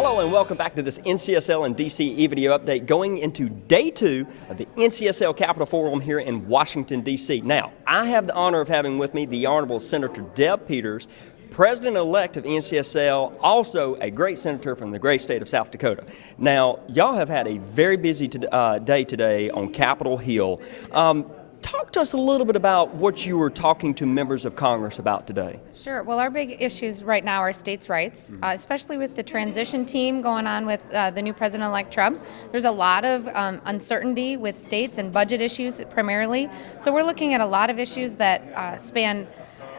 Hello and welcome back to this NCSL and DC e-video update going into day 2 of the NCSL Capitol Forum here in Washington, D.C. Now, I have the honor of having with me the Honorable Senator Deb Peters, President-elect of NCSL, also a great senator from the great state of South Dakota. Now, y'all have had a very busy day today on Capitol Hill. Talk to us a little bit about what you were talking to members of Congress about today. Sure. Well, our big issues right now are states' rights, especially with the transition team going on with the new President-elect Trump. There's a lot of uncertainty with states and budget issues primarily. So we're looking at a lot of issues that span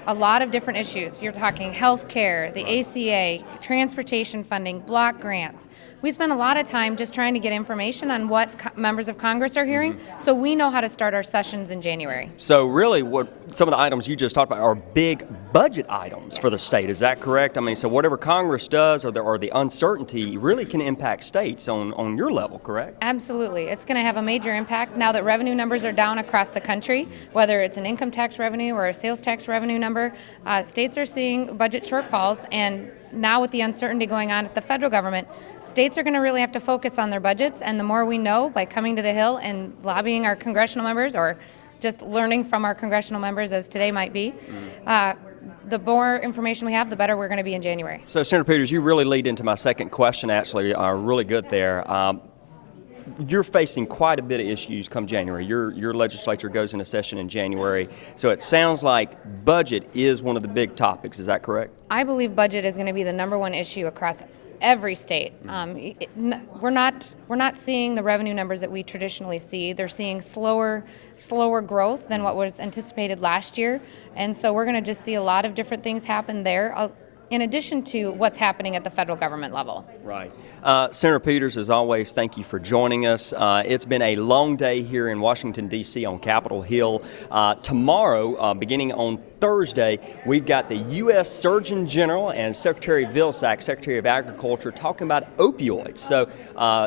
a lot of different issues. You're talking health care, the ACA, transportation funding, block grants. We spend a lot of time just trying to get information on what members of Congress are hearing, so we know how to start our sessions in January. So really what some of the items you just talked about are big budget items for the state, is that correct? I mean, so whatever Congress does or the uncertainty really can impact states on your level, correct? Absolutely. It's going to have a major impact now that revenue numbers are down across the country, whether it's an income tax revenue or a sales tax revenue number. States are seeing budget shortfalls, and now with the uncertainty going on at the federal government, states are going to really have to focus on their budgets, and the more we know by coming to the Hill and lobbying our congressional members or just learning from our congressional members, as today might be, the more information we have, the better we're going to be in January. So, Senator Peters, you really lead into my second question, actually, really good there. You're facing quite a bit of issues come January. Your legislature goes into session in January, so it sounds like budget is one of the big topics. Is that correct? I believe budget is going to be the #1 issue across every state. We're not seeing the revenue numbers that we traditionally see. They're seeing slower growth than what was anticipated last year, and so we're going to just see a lot of different things happen there, in addition to what's happening at the federal government level. Right. Senator Peters, as always, thank you for joining us. It's been a long day here in Washington, D.C. on Capitol Hill. Tomorrow, beginning on Thursday, we've got the U.S. Surgeon General and Secretary Vilsack, Secretary of Agriculture, talking about opioids. So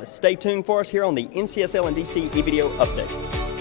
stay tuned for us here on the NCSL and D.C. e-video update.